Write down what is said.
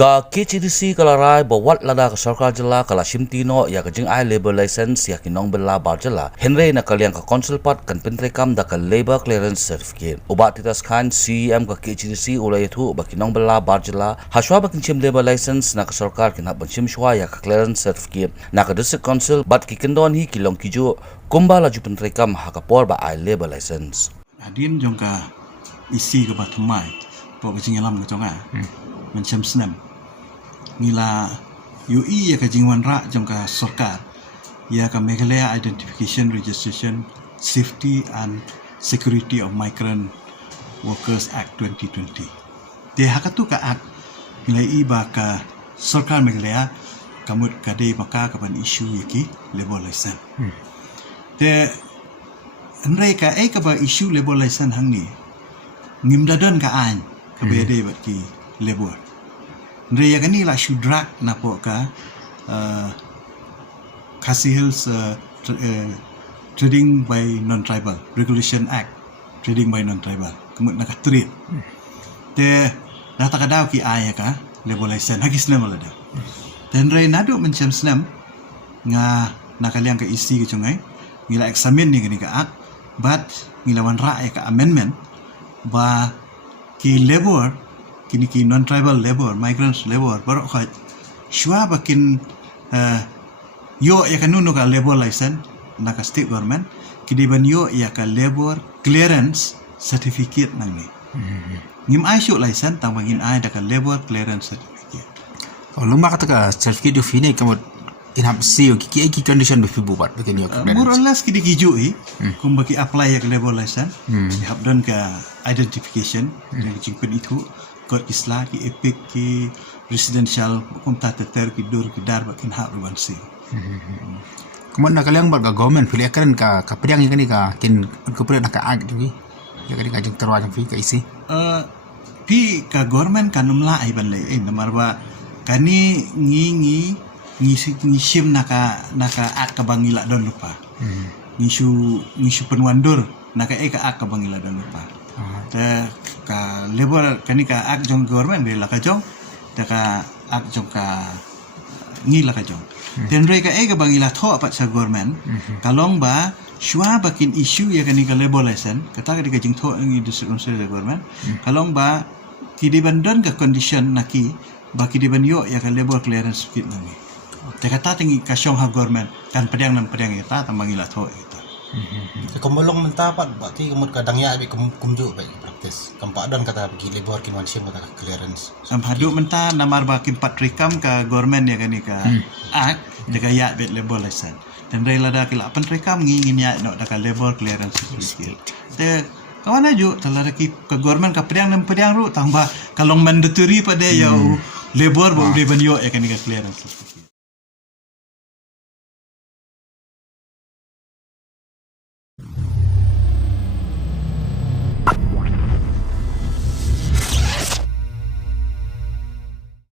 Ka KCDC kalarai bawat lada ka sarkar jela kala shimtino ya ka jing ai labor license ya kinong bela bar jela henry na kaliang ka council pat kan pentrekam da ka labor clearance certificate ubat titas khan CM ka KCDC ulai thu ba kinong bela bar jela haswa ba kinchim labor license na ka sarkar kinha banchim shwa ya ka clearance certificate na ka district council bat kikendon hi kilong kijo kumba laju pentrekam ha ka por ba ai labor license adin jongka isi ke batumai po ke cingalam ke jonga mencam senam nila UI ya ke jingwan ra jongka sarkar ya ka Meghalaya Identification Registration Safety and Security of Migrant Workers Act 2020 de hakatu ka act nilai iba ka sarkar Meghalaya kamut kade maka kapan isu yaki labor license de mereka ka ba isu labor license hang ni ngimdadan ka an ka bede bat ki labor mereka ni la shudrak na po ka Khasi Hills Trading by Non-Tribal Regulation Act Trading by Non-Tribal kemut nak trade de data kadau ki ay ka labor license hagis na malada dan ray nado mencam senam nga nakaliang ka isi ke chungai ngila examine ni ka act but ngilawan ra ka amendment ba ki labor kini ki non-tribal labor migrants labor baru khat shwa bakin yo ya kanunu ka labor license na ka state government kidi ban yo ya ka labor clearance certificate nang ni ngim ai shu license tang bangin ai da ka labor clearance certificate lumba kata ka certificate du fine kamot inham CEO ki condition be bubat begini ok more or less kidi kiju kum baki apply ya ka labor license hab don ka identification dari jingpen itu kot isla ki epic ki residential kum ta ter ki dur ki dar bakin hak ruan si kemudian nak kalian buat government pilih kan ka pedang yang ni ka kin ko pilih nak ag juga ya kan ajeng terwa jang fi ka isi pi ka government kanum la ai ban le namar ba kani ngi sim naka ak ka bangila don lupa ngisu penwandur naka ka ak ka bangila don lupa ka labor kani ka ak jong government be la ka jong ta ka ak jong ka ngila ka jong ten re ka ka bangila tho pat sa government kalong ba shwa bakin issue ya kani ka labor license kata ka jing tho ngi district council government kalong ba kidiban don ka condition naki ba kidiban yo ya ka labor clearance kit nami te kata tingi ka syong ha government kan pedang nan pedang kita tambangila tho kita Kumulong mentapat berarti kemud kadang ya abi kumju baik praktis. Kampak don kata pergi labor kin wansi kata clearance. Sam hadu menta namar bakim patrikam ka government ya kani ka act jaga ya bet labor license. Dan rela da kila patrikam ngingin ya no da ka labor clearance certificate. Te kawan aju telah ki ka government ka pedang dan pedang ru tambah kalong mandatory pada ya labor bo de banyo ya kani ka clearance certificate.